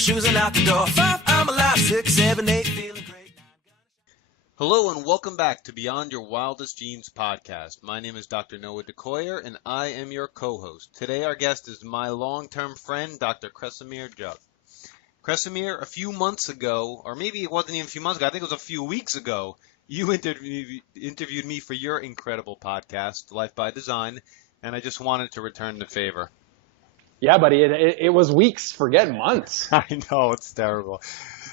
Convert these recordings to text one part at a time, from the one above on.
shoes and out the door. 5, I'm alive. 6, 7, 8, feeling great. Hello and welcome back to Beyond Your Wildest Dreams podcast. My name is Dr. Noah DeCoyer and I am your co-host. Today our guest is my long-term friend, Dr. Kresimir Juk. Kresimir, a few months ago, or maybe it wasn't even a few months ago, I think it was a few weeks ago, you interviewed me for your incredible podcast, Life by Design, and I just wanted to return the favor. Yeah, buddy, it was weeks, forget months. I know, it's terrible.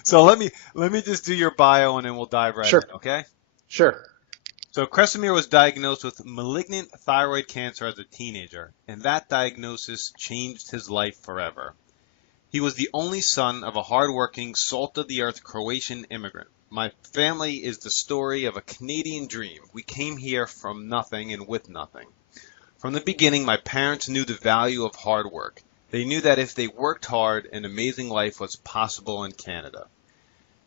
So let me just do your bio and then we'll dive right in, okay? Sure. So Kresimir was diagnosed with malignant thyroid cancer as a teenager, and that diagnosis changed his life forever. He was the only son of a hardworking, salt-of-the-earth Croatian immigrant. My family is the story of a Canadian dream. We came here from nothing and with nothing. From the beginning, my parents knew the value of hard work. They knew that if they worked hard, an amazing life was possible in Canada.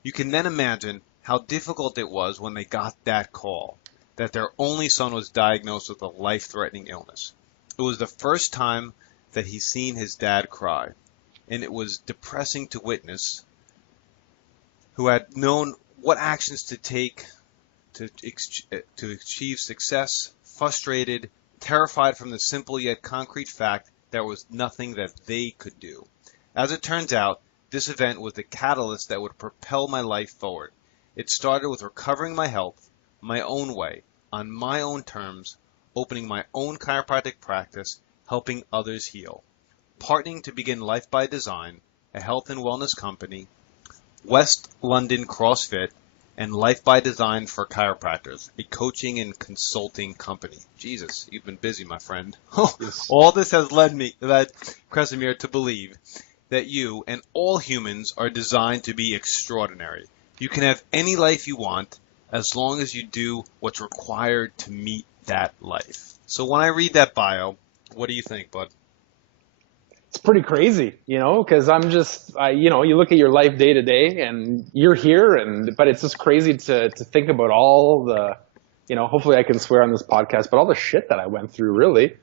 You can then imagine how difficult it was when they got that call, that their only son was diagnosed with a life-threatening illness. It was the first time that he's seen his dad cry, and it was depressing to witness, who had known what actions to take to achieve success, frustrated, terrified from the simple yet concrete fact there was nothing that they could do. As it turns out, this event was the catalyst that would propel my life forward. It started with recovering my health, my own way, on my own terms, opening my own chiropractic practice, helping others heal, partnering to begin Life by Design, a health and wellness company, West London CrossFit, and Life by Design for Chiropractors, a coaching and consulting company. Jesus, you've been busy, my friend. All this has led Kresimir to believe that you and all humans are designed to be extraordinary. You can have any life you want as long as you do what's required to meet that life. So when I read that bio, what do you think, bud? It's pretty crazy, because I'm just, you look at your life day to day and you're here, but it's just crazy to think about all the, hopefully I can swear on this podcast, but all the shit that I went through, really.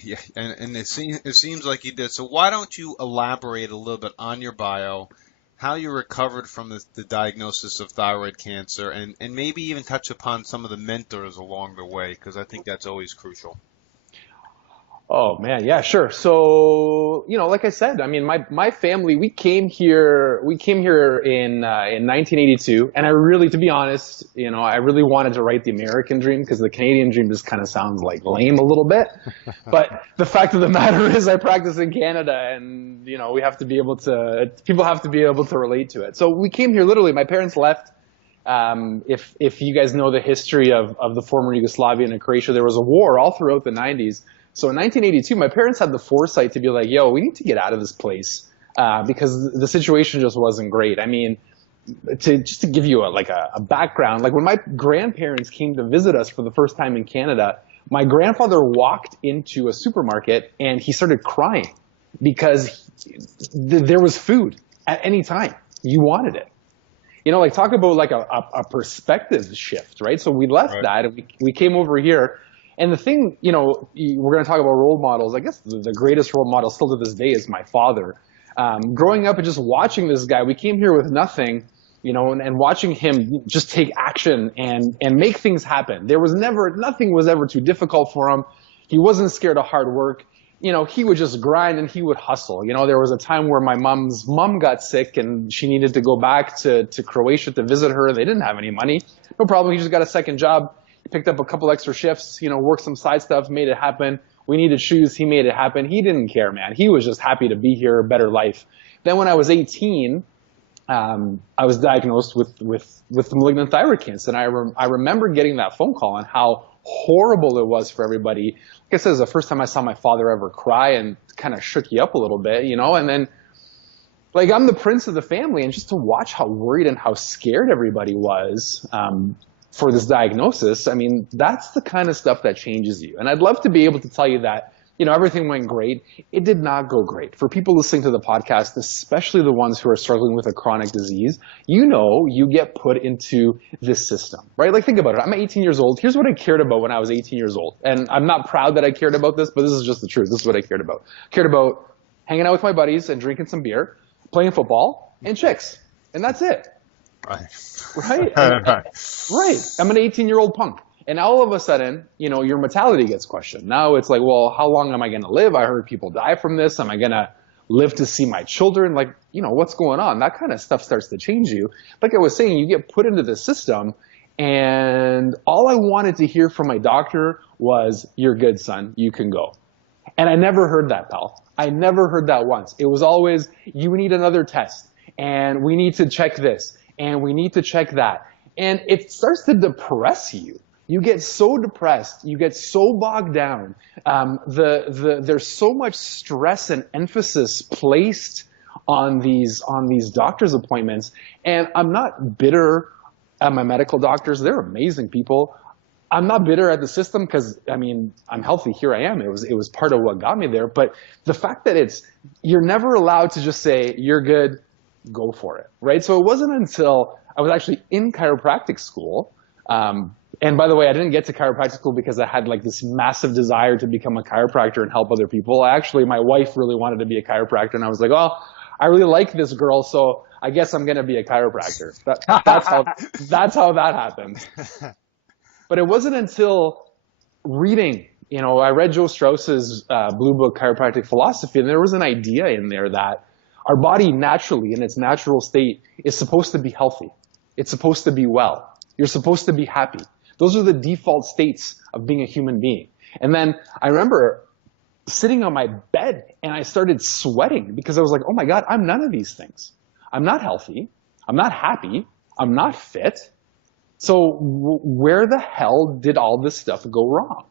Yeah, and it seems like you did. So why don't you elaborate a little bit on your bio, how you recovered from the diagnosis of thyroid cancer, and maybe even touch upon some of the mentors along the way, because I think that's always crucial. Oh man, yeah, sure. So, like I said, I mean, my family, we came here in 1982, and I really, to be honest, I really wanted to write the American dream because the Canadian dream just kind of sounds like lame a little bit. But the fact of the matter is I practice in Canada, and people have to be able to relate to it. So we came here literally, my parents left. If you guys know the history of the former Yugoslavia and Croatia, there was a war all throughout the 90s. So in 1982, my parents had the foresight to be like, yo, we need to get out of this place because the situation just wasn't great. I mean, just to give you a background, like when my grandparents came to visit us for the first time in Canada, my grandfather walked into a supermarket and he started crying because there was food at any time. You wanted it. Talk about like a perspective shift, right? So we left that and we came over here. And the thing, we're going to talk about role models. I guess the greatest role model still to this day is my father. Growing up and just watching this guy, we came here with nothing, and watching him just take action and make things happen. Nothing was ever too difficult for him. He wasn't scared of hard work. He would just grind and he would hustle. There was a time where my mom's mom got sick and she needed to go back to Croatia to visit her. They didn't have any money. No problem. He just got a second job. He picked up a couple extra shifts, worked some side stuff, made it happen. We needed shoes. He made it happen. He didn't care, man. He was just happy to be here, better life. Then when I was 18, I was diagnosed with the malignant thyroid cancer. And I remember getting that phone call and how horrible it was for everybody. Like I said, it was the first time I saw my father ever cry and kind of shook you up a little bit, and then like I'm the prince of the family, and just to watch how worried and how scared everybody was, for this diagnosis, I mean, that's the kind of stuff that changes you. And I'd love to be able to tell you that, everything went great. It did not go great. For people listening to the podcast, especially the ones who are struggling with a chronic disease, you get put into this system, right? Like think about it. I'm 18 years old. Here's what I cared about when I was 18 years old. And I'm not proud that I cared about this, but this is just the truth. This is what I cared about. I cared about hanging out with my buddies and drinking some beer, playing football, and chicks. And that's it. Right. Right? Right. I'm an 18-year-old punk. And all of a sudden, your mortality gets questioned. Now it's like, well, how long am I going to live? I heard people die from this. Am I going to live to see my children? Like, what's going on? That kind of stuff starts to change you. Like I was saying, you get put into the system, and all I wanted to hear from my doctor was, "You're good, son. You can go." And I never heard that, pal. I never heard that once. It was always, "You need another test, and we need to check this, and we need to check that." And it starts to depress you. You get so depressed. You get so bogged down. There's so much stress and emphasis placed on these doctor's appointments. And I'm not bitter at my medical doctors. They're amazing people. I'm not bitter at the system because, I'm healthy. Here I am. It was part of what got me there. But the fact that you're never allowed to just say, "You're good, go for it," right? So it wasn't until I was actually in chiropractic school. And by the way, I didn't get to chiropractic school because I had like this massive desire to become a chiropractor and help other people. My wife really wanted to be a chiropractor, and I was like, "Oh, I really like this girl, so I guess I'm going to be a chiropractor." That's how that happened. But it wasn't until reading, I read Joe Strauss's Blue Book, Chiropractic Philosophy, and there was an idea in there that our body naturally, in its natural state, is supposed to be healthy. It's supposed to be well. You're supposed to be happy. Those are the default states of being a human being. And then I remember sitting on my bed and I started sweating because I was like, "Oh my God, I'm none of these things. I'm not healthy. I'm not happy. I'm not fit. So where the hell did all this stuff go wrong?"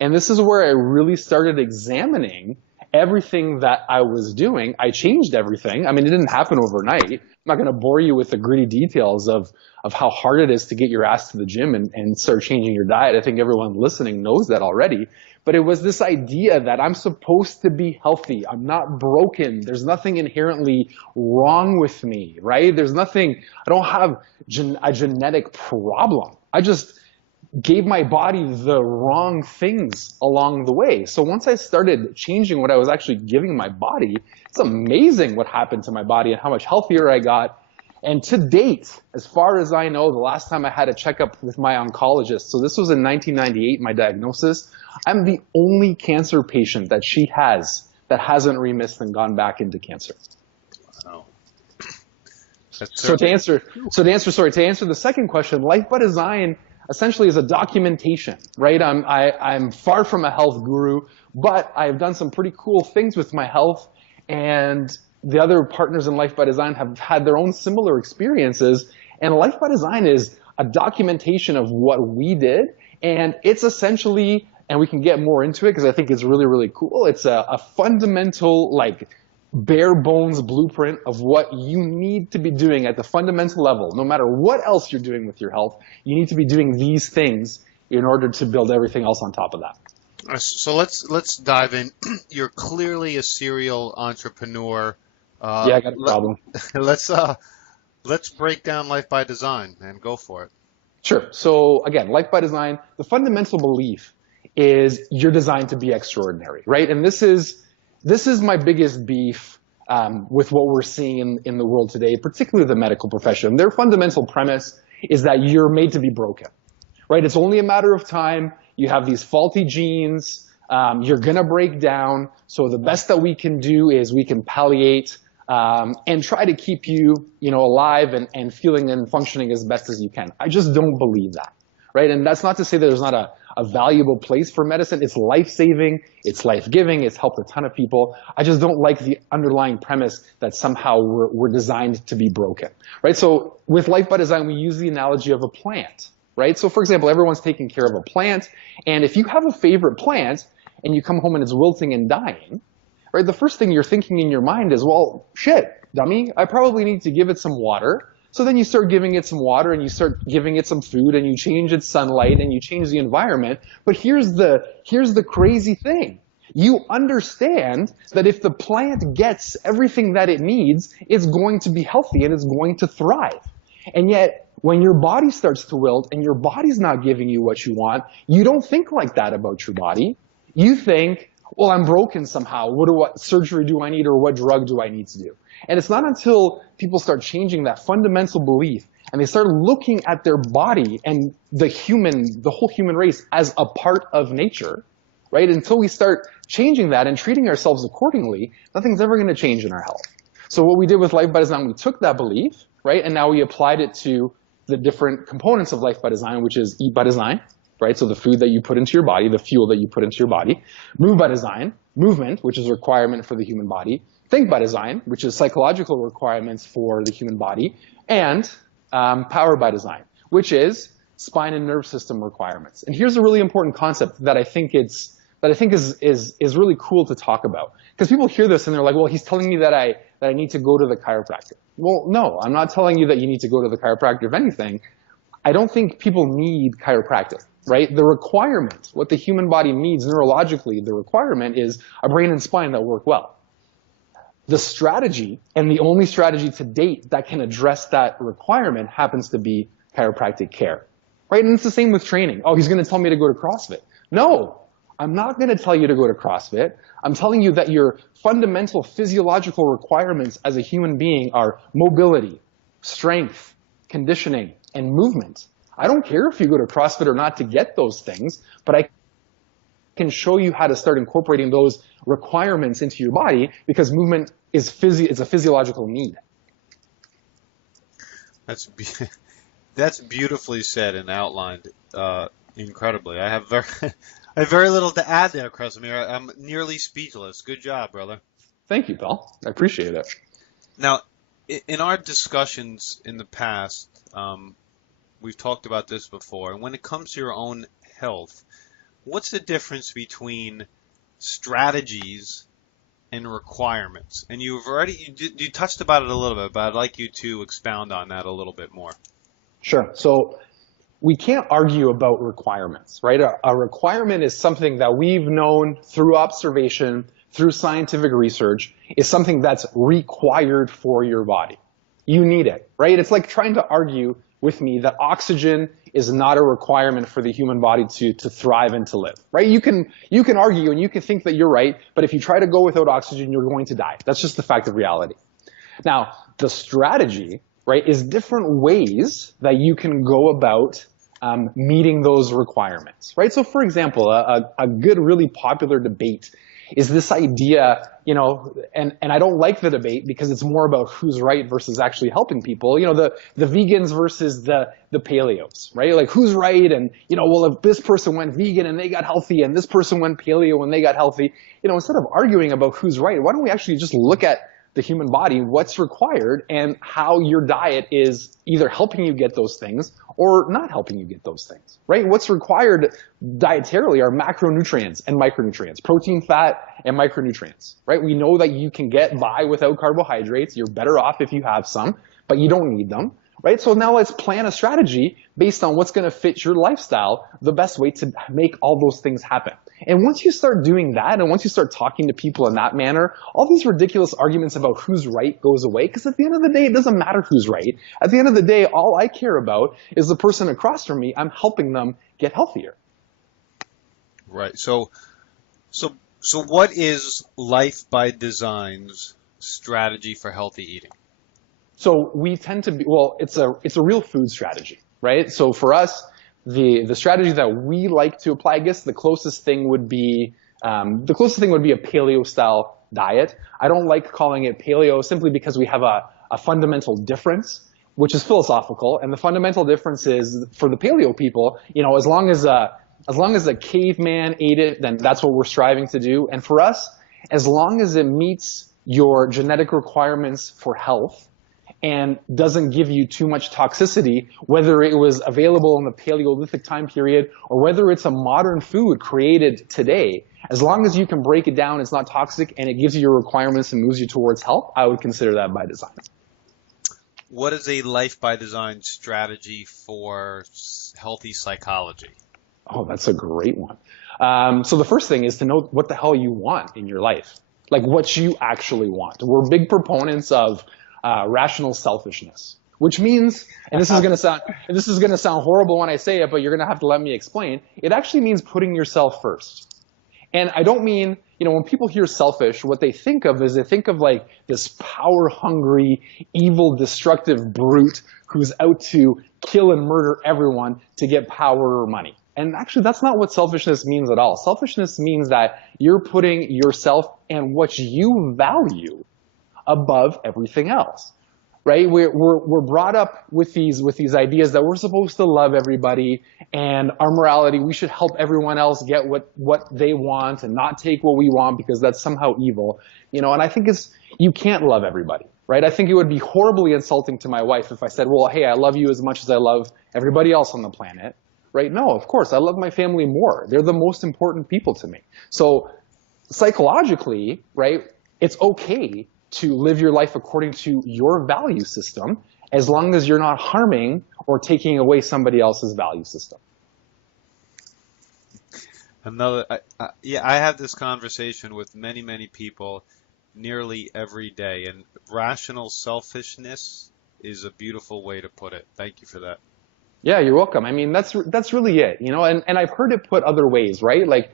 And this is where I really started examining everything that I was doing. I changed everything. It didn't happen overnight. I'm not going to bore you with the gritty details of how hard it is to get your ass to the gym and start changing your diet. I think everyone listening knows that already. But it was this idea that I'm supposed to be healthy. I'm not broken. There's nothing inherently wrong with me, right? There's nothing, I don't have a genetic problem. I just gave my body the wrong things along the way. So once I started changing what I was actually giving my body, it's amazing what happened to my body and how much healthier I got. And to date, as far as I know, the last time I had a checkup with my oncologist, so this was in 1998, my diagnosis, I'm the only cancer patient that she has that hasn't remissed and gone back into cancer. Wow. To answer the second question, Life by Design essentially is a documentation, right? I'm far from a health guru, but I've done some pretty cool things with my health, and the other partners in Life by Design have had their own similar experiences. And Life by Design is a documentation of what we did, and it's essentially, and we can get more into it because I think it's really, really cool. It's a fundamental, bare bones blueprint of what you need to be doing at the fundamental level. No matter what else you're doing with your health, you need to be doing these things in order to build everything else on top of that. So let's dive in. You're clearly a serial entrepreneur. Yeah, I got a problem. Let's break down Life by Design and go for it. Sure. So again, Life by Design, the fundamental belief is you're designed to be extraordinary, right? And this is my biggest beef with what we're seeing in the world today, particularly the medical profession. Their fundamental premise is that you're made to be broken, right? It's only a matter of time. You have these faulty genes. You're going to break down. So the best that we can do is we can palliate and try to keep you, alive and feeling and functioning as best as you can. I just don't believe that, right? And that's not to say that there's not a valuable place for medicine. It's life-saving, it's life-giving, it's helped a ton of people. I just don't like the underlying premise that somehow we're designed to be broken, right? So with Life by Design, we use the analogy of a plant, right? So for example, everyone's taking care of a plant, and if you have a favorite plant and you come home and it's wilting and dying, right, the first thing you're thinking in your mind is, well, shit, dummy, I probably need to give it some water. So then you start giving it some water and you start giving it some food and you change its sunlight and you change the environment. But here's the crazy thing. You understand that if the plant gets everything that it needs, it's going to be healthy and it's going to thrive. And yet, when your body starts to wilt and your body's not giving you what you want, you don't think like that about your body. You think, well, I'm broken somehow. What surgery do I need, or what drug do I need to do? And it's not until people start changing that fundamental belief and they start looking at their body and the whole human race as a part of nature, right? Until we start changing that and treating ourselves accordingly, nothing's ever going to change in our health. So what we did with Life by Design, we took that belief, right? And now we applied it to the different components of Life by Design, which is Eat by Design, right? So the food that you put into your body, the fuel that you put into your body. Move by Design, movement, which is a requirement for the human body. Think by Design, which is psychological requirements for the human body. And Power by Design, which is spine and nerve system requirements. And here's a really important concept that I think is really cool to talk about. Because people hear this and they're like, well, he's telling me that I need to go to the chiropractor. Well, no, I'm not telling you that you need to go to the chiropractor. If anything, I don't think people need chiropractic, right? The requirement, what the human body needs neurologically, the requirement is a brain and spine that work well. The strategy, and the only strategy to date that can address that requirement, happens to be chiropractic care, right? And it's the same with training. Oh, he's going to tell me to go to CrossFit. No, I'm not going to tell you to go to CrossFit. I'm telling you that your fundamental physiological requirements as a human being are mobility, strength, conditioning, and movement. I don't care if you go to CrossFit or not to get those things, but I can show you how to start incorporating those requirements into your body, because movement is a physiological need. That's beautifully said and outlined incredibly. I have very little to add there, Krasimir. I'm nearly speechless. Good job, brother. Thank you, pal. I appreciate it. Now, in our discussions in the past, we've talked about this before. And when it comes to your own health, what's the difference between strategies and requirements? And you touched about it a little bit, but I'd like you to expound on that a little bit more. Sure. So we can't argue about requirements, right? A requirement is something that we've known through observation, through scientific research, is something that's required for your body. You need it, right? It's like trying to argue with me that oxygen is not a requirement for the human body to thrive and to live, right? You can argue and you can think that you're right, but if you try to go without oxygen, you're going to die. That's just the fact of reality. Now, the strategy, right, is different ways that you can go about meeting those requirements, right? So for example, a good, really popular debate is this idea, and I don't like the debate because it's more about who's right versus actually helping people. The vegans versus the paleos, right? Like who's right, and well, if this person went vegan and they got healthy and this person went paleo and they got healthy, instead of arguing about who's right, why don't we actually just look at the human body, what's required, and how your diet is either helping you get those things or not helping you get those things, right? What's required dietarily are macronutrients and micronutrients, protein, fat, and micronutrients, right? We know that you can get by without carbohydrates. You're better off if you have some, but you don't need them, right? So now let's plan a strategy based on what's going to fit your lifestyle, the best way to make all those things happen. And once you start doing that, and once you start talking to people in that manner, all these ridiculous arguments about who's right goes away, because at the end of the day, it doesn't matter who's right. At the end of the day, all I care about is the person across from me. I'm helping them get healthier. Right. So what is Life by Design's strategy for healthy eating? So we tend to be, well, it's a real food strategy, right? So for us, the strategy that we like to apply, I guess the closest thing would be a paleo style diet. I don't like calling it paleo simply because we have a fundamental difference, which is philosophical. And the fundamental difference is, for the paleo people, as long as a caveman ate it, then that's what we're striving to do. And for us, as long as it meets your genetic requirements for health and doesn't give you too much toxicity, whether it was available in the Paleolithic time period or whether it's a modern food created today, as long as you can break it down, it's not toxic, and it gives you your requirements and moves you towards health, I would consider that by design. What is a Life by Design strategy for healthy psychology? Oh, that's a great one. So the first thing is to know what the hell you want in your life, like what you actually want. We're big proponents of rational selfishness, which means, and this is going to sound horrible when I say it, but you're going to have to let me explain. It actually means putting yourself first. And I don't mean, when people hear selfish, what they think of is they think of like this power-hungry, evil, destructive brute who's out to kill and murder everyone to get power or money. And actually, that's not what selfishness means at all. Selfishness means that you're putting yourself and what you value above everything else. Right? We're brought up with these ideas that we're supposed to love everybody, and our morality, we should help everyone else get what they want and not take what we want because that's somehow evil. And I think you can't love everybody, right? I think it would be horribly insulting to my wife if I said, well, hey, I love you as much as I love everybody else on the planet, right? No, of course, I love my family more. They're the most important people to me. So psychologically, right, it's okay to live your life according to your value system, as long as you're not harming or taking away somebody else's value system. I have this conversation with many, many people nearly every day, and rational selfishness is a beautiful way to put it. Thank you for that. Yeah, you're welcome. I mean, that's really it, and I've heard it put other ways, right? Like,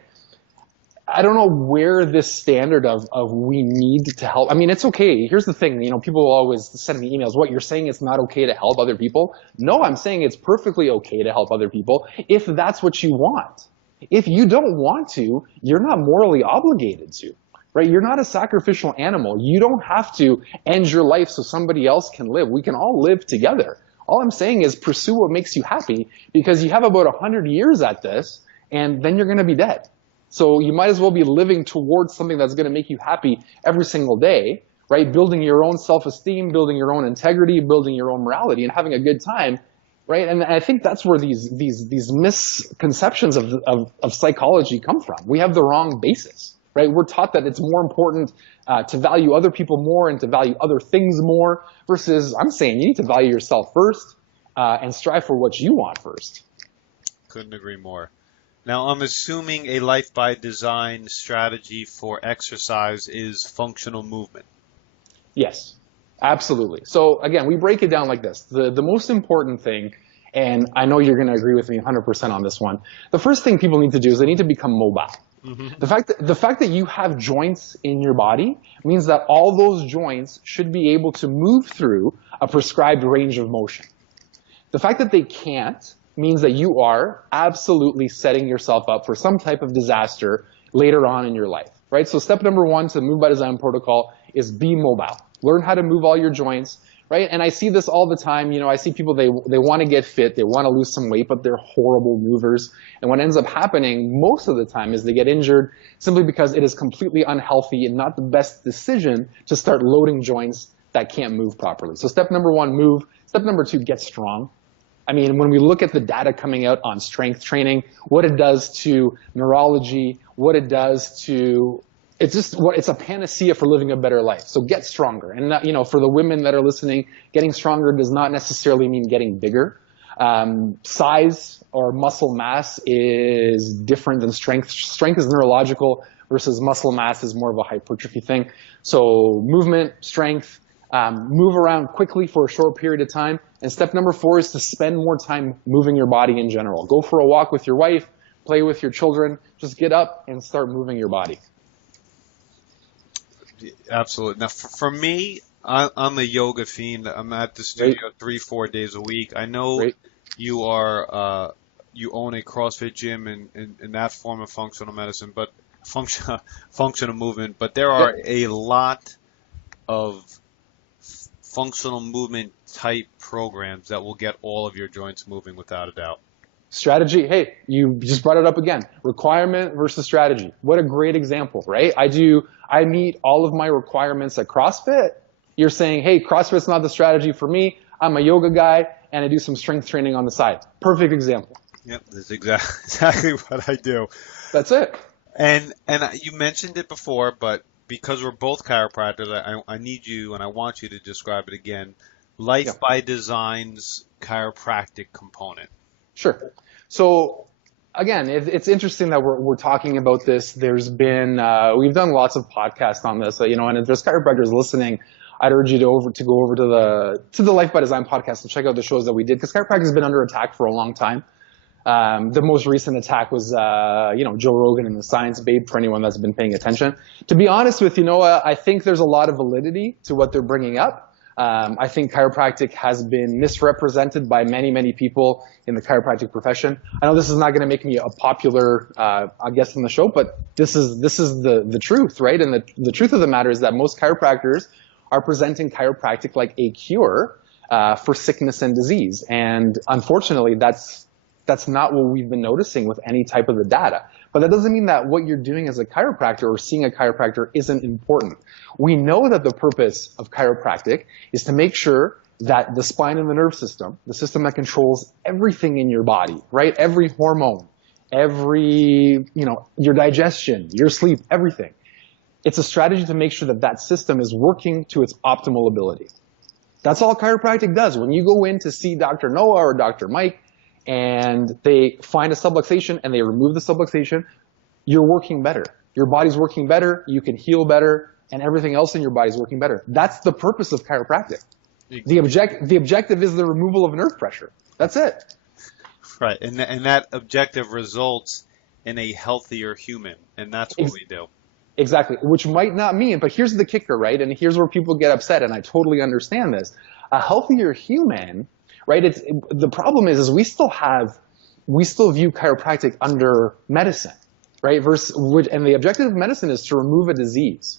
I don't know where this standard of we need to help. I mean, it's okay. Here's the thing, people will always send me emails. What, you're saying it's not okay to help other people? No, I'm saying it's perfectly okay to help other people if that's what you want. If you don't want to, you're not morally obligated to, right? You're not a sacrificial animal. You don't have to end your life so somebody else can live. We can all live together. All I'm saying is pursue what makes you happy, because you have about 100 years at this, and then you're going to be dead. So you might as well be living towards something that's going to make you happy every single day, right? Building your own self-esteem, building your own integrity, building your own morality, and having a good time, right? And I think that's where these misconceptions of psychology come from. We have the wrong basis, right? We're taught that it's more important to value other people more and to value other things more, versus I'm saying you need to value yourself first and strive for what you want first. Couldn't agree more. Now, I'm assuming a life by design strategy for exercise is functional movement. Yes, absolutely. So again, we break it down like this. The most important thing, and I know you're going to agree with me 100% on this one, the first thing people need to do is they need to become mobile. Mm-hmm. The fact that you have joints in your body means that all those joints should be able to move through a prescribed range of motion. The fact that they can't means that you are absolutely setting yourself up for some type of disaster later on in your life, right? So step number one to the Move by Design protocol is be mobile. Learn how to move all your joints, right? And I see this all the time. I see people, they want to get fit, they want to lose some weight, but they're horrible movers. And what ends up happening most of the time is they get injured simply because it is completely unhealthy and not the best decision to start loading joints that can't move properly. So step number one, move. Step number two, get strong. I mean, when we look at the data coming out on strength training, what it does to neurology, what it does to, it's a panacea for living a better life. So get stronger. And for the women that are listening, getting stronger does not necessarily mean getting bigger. Size or muscle mass is different than strength. Strength is neurological versus muscle mass is more of a hypertrophy thing. So movement, strength, move around quickly for a short period of time. And step number four is to spend more time moving your body in general. Go for a walk with your wife, play with your children, just get up and start moving your body. Absolutely. Now, for me, I'm a yoga fiend. I'm at the studio 3-4 days a week. I know you are you own a CrossFit gym and that form of functional medicine, but functional movement. But there are a lot of functional movement type programs that will get all of your joints moving without a doubt. Strategy, hey, you just brought it up again. Requirement versus strategy. What a great example, right? I meet all of my requirements at CrossFit. You're saying, hey, CrossFit's not the strategy for me. I'm a yoga guy and I do some strength training on the side. Perfect example. Yep, that's exactly what I do. That's it. And you mentioned it before, but because we're both chiropractors, I need you and I want you to describe it again. Life by Design's chiropractic component. Sure. So again, it's interesting that we're talking about this. There's been we've done lots of podcasts on this, and if there's chiropractors listening, I'd urge you to go over to the Life by Design podcast and check out the shows that we did, because chiropractic has been under attack for a long time. The most recent attack was, Joe Rogan and the Science Babe, for anyone that's been paying attention. To be honest with you, Noah, I think there's a lot of validity to what they're bringing up. I think chiropractic has been misrepresented by many, many people in the chiropractic profession. I know this is not going to make me a popular guest on the show, but this is the truth, right? And the truth of the matter is that most chiropractors are presenting chiropractic like a cure for sickness and disease. And unfortunately, that's not what we've been noticing with any type of the data. But that doesn't mean that what you're doing as a chiropractor or seeing a chiropractor isn't important. We know that the purpose of chiropractic is to make sure that the spine and the nerve system, the system that controls everything in your body, right? Every hormone, your digestion, your sleep, everything. It's a strategy to make sure that that system is working to its optimal ability. That's all chiropractic does. When you go in to see Dr. Noah or Dr. Mike, and they find a subluxation and they remove the subluxation, you're working better. Your body's working better, you can heal better, and everything else in your body's working better. That's the purpose of chiropractic. The objective is the removal of nerve pressure. That's it. Right, and that objective results in a healthier human, and that's what we do. Exactly, which might not mean, but here's the kicker, right? And here's where people get upset, and I totally understand this. A healthier human, right? The problem is we still view chiropractic under medicine, right? And the objective of medicine is to remove a disease,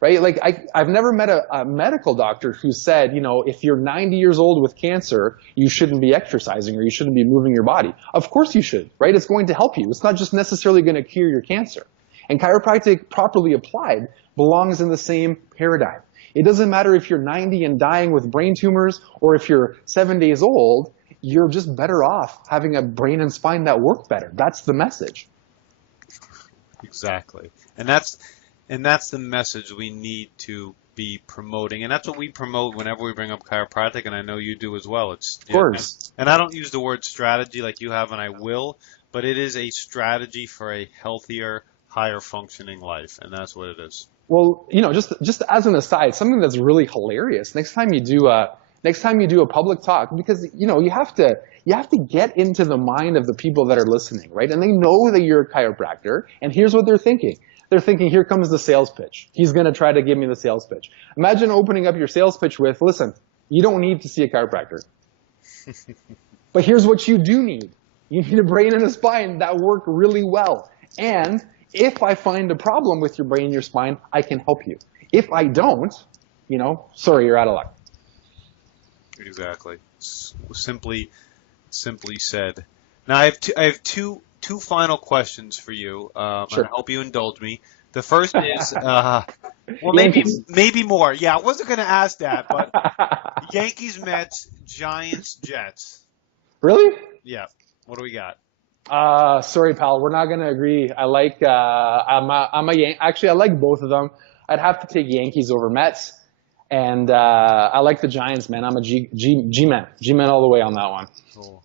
right? Like I've never met a medical doctor who said, if you're 90 years old with cancer, you shouldn't be exercising or you shouldn't be moving your body. Of course you should, right? It's going to help you. It's not just necessarily going to cure your cancer. And chiropractic, properly applied, belongs in the same paradigm. It doesn't matter if you're 90 and dying with brain tumors or if you're 7 days old, you're just better off having a brain and spine that work better. That's the message. Exactly. And that's the message we need to be promoting. And that's what we promote whenever we bring up chiropractic, and I know you do as well. Of course. And I don't use the word strategy like you have, and I will, but it is a strategy for a healthier, higher functioning life, and that's what it is. Well, just as an aside, something that's really hilarious. Next time you do a public talk, because you have to get into the mind of the people that are listening, right? And they know that you're a chiropractor, and here's what they're thinking. They're thinking, here comes the sales pitch. He's going to try to give me the sales pitch. Imagine opening up your sales pitch with, listen, you don't need to see a chiropractor. But here's what you do need. You need a brain and a spine that work really well. And if I find a problem with your brain and your spine, I can help you. If I don't, sorry, you're out of luck. Exactly. Simply said. Now I have two final questions for you. Sure. And I hope you indulge me. The first is, maybe more. Yeah, I wasn't going to ask that, but Yankees, Mets, Giants, Jets. Really? Yeah. What do we got? Sorry, pal, we're not gonna agree. I like actually I like both of them. I'd have to take Yankees over Mets, and I like the Giants, man. I'm a G-man all the way on that one. Cool.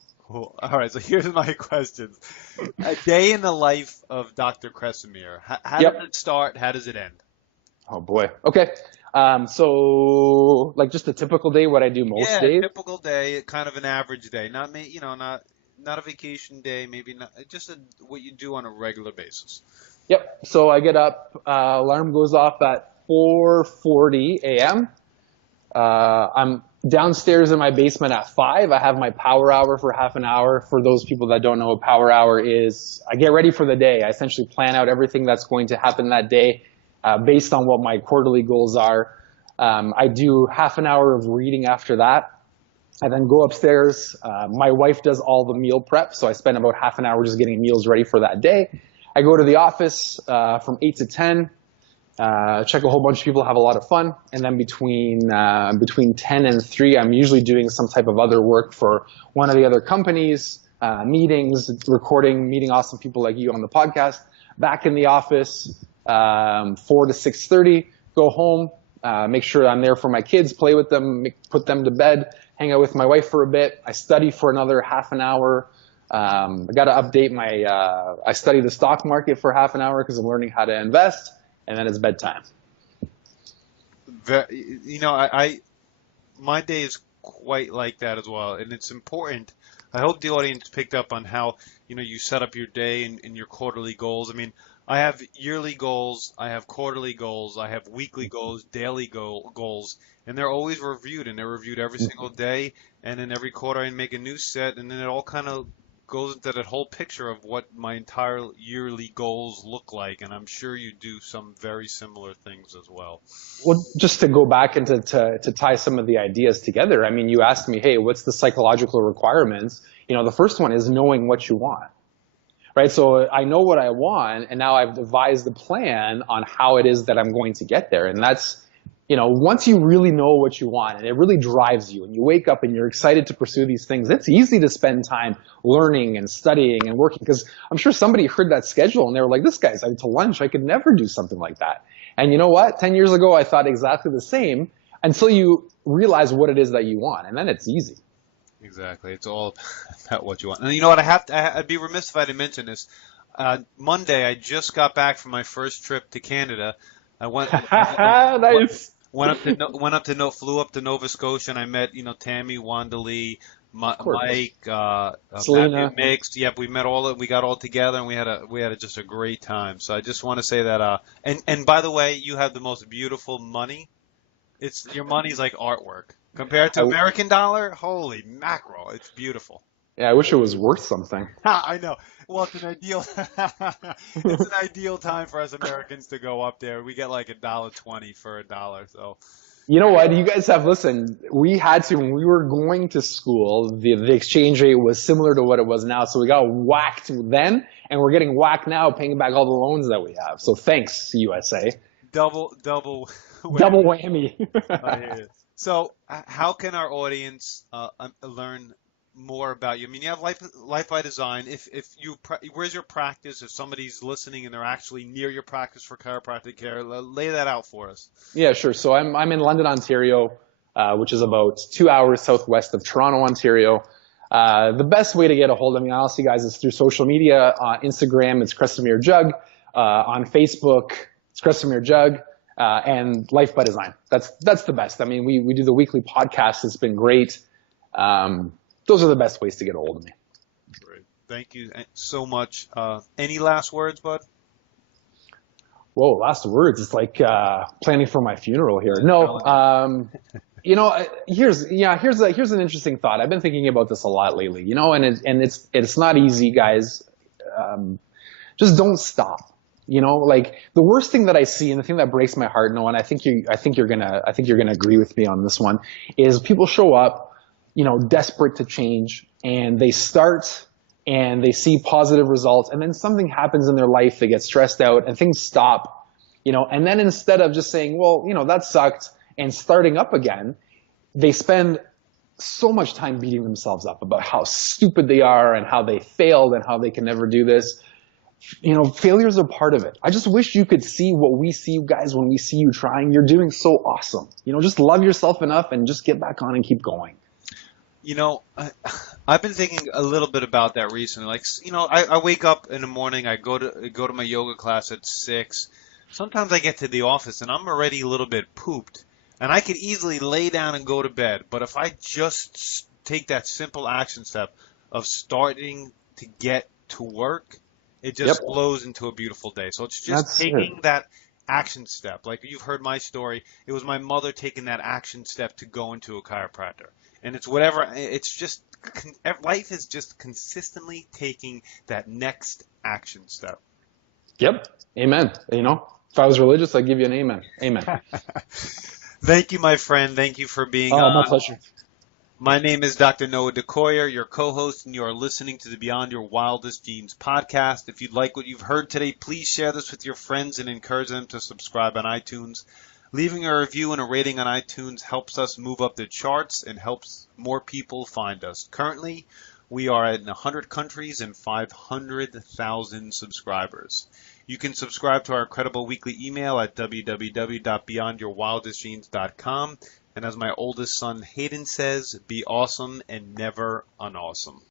All right, so here's my questions. A day in the life of Dr. Kresimir. How does it start? How does it end? Oh boy. Okay. So like just a typical day, what I do most days. Yeah, typical day, kind of an average day. Not a vacation day, maybe not, just what you do on a regular basis. Yep. So I get up, alarm goes off at 4:40 a.m. I'm downstairs in my basement at 5. I have my power hour for half an hour. For those people that don't know what power hour is, I get ready for the day. I essentially plan out everything that's going to happen that day based on what my quarterly goals are. I do half an hour of reading after that. I then go upstairs. My wife does all the meal prep, so I spend about half an hour just getting meals ready for that day. I go to the office from 8 to 10, check a whole bunch of people, have a lot of fun, and then between 10 and 3, I'm usually doing some type of other work for one of the other companies, meetings, recording, meeting awesome people like you on the podcast. Back in the office, 4 to 6:30, go home, make sure I'm there for my kids, play with them, put them to bed, hang out with my wife for a bit. I study for another half an hour. I got to update I study the stock market for half an hour because I'm learning how to invest, and then it's bedtime. My day is quite like that as well, and it's important. I hope the audience picked up on how, you set up your day and your quarterly goals. I mean, I have yearly goals, I have quarterly goals, I have weekly goals, daily goals, and they're always reviewed, and they're reviewed every single day, and then every quarter I make a new set, and then it all kind of goes into that whole picture of what my entire yearly goals look like, and I'm sure you do some very similar things as well. Well, just to go back and to tie some of the ideas together, I mean, you asked me, hey, what's the psychological requirements? The first one is knowing what you want, right? So I know what I want, and now I've devised a plan on how it is that I'm going to get there. And that's, once you really know what you want and it really drives you and you wake up and you're excited to pursue these things, it's easy to spend time learning and studying and working, because I'm sure somebody heard that schedule and they were like, this guy's out to lunch. I could never do something like that. And you know what? 10 years ago, I thought exactly the same until you realize what it is that you want. And then it's easy. Exactly. It's all about what you want. And you know what? I'd be remiss if I didn't mention this. Monday, I just got back from my first trip to Canada. I went, Nice. flew up to Nova Scotia, and I met, Tammy, Wanda Lee, Mike, Selena. Matthew Mixed. Yep, we got all together, and we had just a great time. So I just want to say that, and by the way, you have the most beautiful money. Your money's like artwork. Compared to American dollar, holy mackerel, it's beautiful. Yeah, I wish it was worth something. I know. Well, it's an ideal it's an ideal time for us Americans to go up there. We get like $1.20 for $1. So You know what? You guys have listened. We had to, when we were going to school, the exchange rate was similar to what it was now. So we got whacked then, and we're getting whacked now paying back all the loans that we have. So thanks, USA. double whammy. Double whammy. I hear you. So, how can our audience learn more about you? I mean, you have Life by Design. Where's your practice? If somebody's listening and they're actually near your practice for chiropractic care, lay that out for us. Yeah, sure. So I'm in London, Ontario, which is about 2 hours southwest of Toronto, Ontario. The best way to get a hold of me, honestly, guys, is through social media. On Instagram, it's Kresimir Jug. On Facebook, it's Kresimir Jug. And Life by Design. That's the best. I mean, we do the weekly podcast. It's been great. Those are the best ways to get a hold of me. Great. Thank you so much. Any last words, bud? Whoa, last words. It's like planning for my funeral here. No, here's an interesting thought. I've been thinking about this a lot lately. And it's not easy, guys. Just don't stop. Like the worst thing that I see, and the thing that breaks my heart, Noah, and I think you're gonna agree with me on this one, is people show up, desperate to change, and they start and they see positive results, and then something happens in their life, they get stressed out, and things stop, and then instead of just saying, well, that sucked, and starting up again, they spend so much time beating themselves up about how stupid they are and how they failed and how they can never do this. Failures are part of it. I just wish you could see what we see, you guys, when we see you trying. You're doing so awesome. Just love yourself enough and just get back on and keep going. I've been thinking a little bit about that recently. Like, I wake up in the morning, I go to my yoga class at 6. Sometimes I get to the office and I'm already a little bit pooped, and I could easily lay down and go to bed. But if I just take that simple action step of starting to get to work, it just flows into a beautiful day. So it's just taking that action step. Like you've heard my story. It was my mother taking that action step to go into a chiropractor. And it's whatever. It's just life is just consistently taking that next action step. Yep. Amen. If I was religious, I'd give you an amen. Amen. Thank you, my friend. Thank you for being on. My pleasure. My name is Dr. Noah DeCoyer, your co-host, and you are listening to the Beyond Your Wildest Dreams podcast. If you'd like what you've heard today, please share this with your friends and encourage them to subscribe on iTunes. Leaving a review and a rating on iTunes helps us move up the charts and helps more people find us. Currently, we are in 100 countries and 500,000 subscribers. You can subscribe to our incredible weekly email at www.beyondyourwildestdreams.com. And as my oldest son Hayden says, be awesome and never unawesome.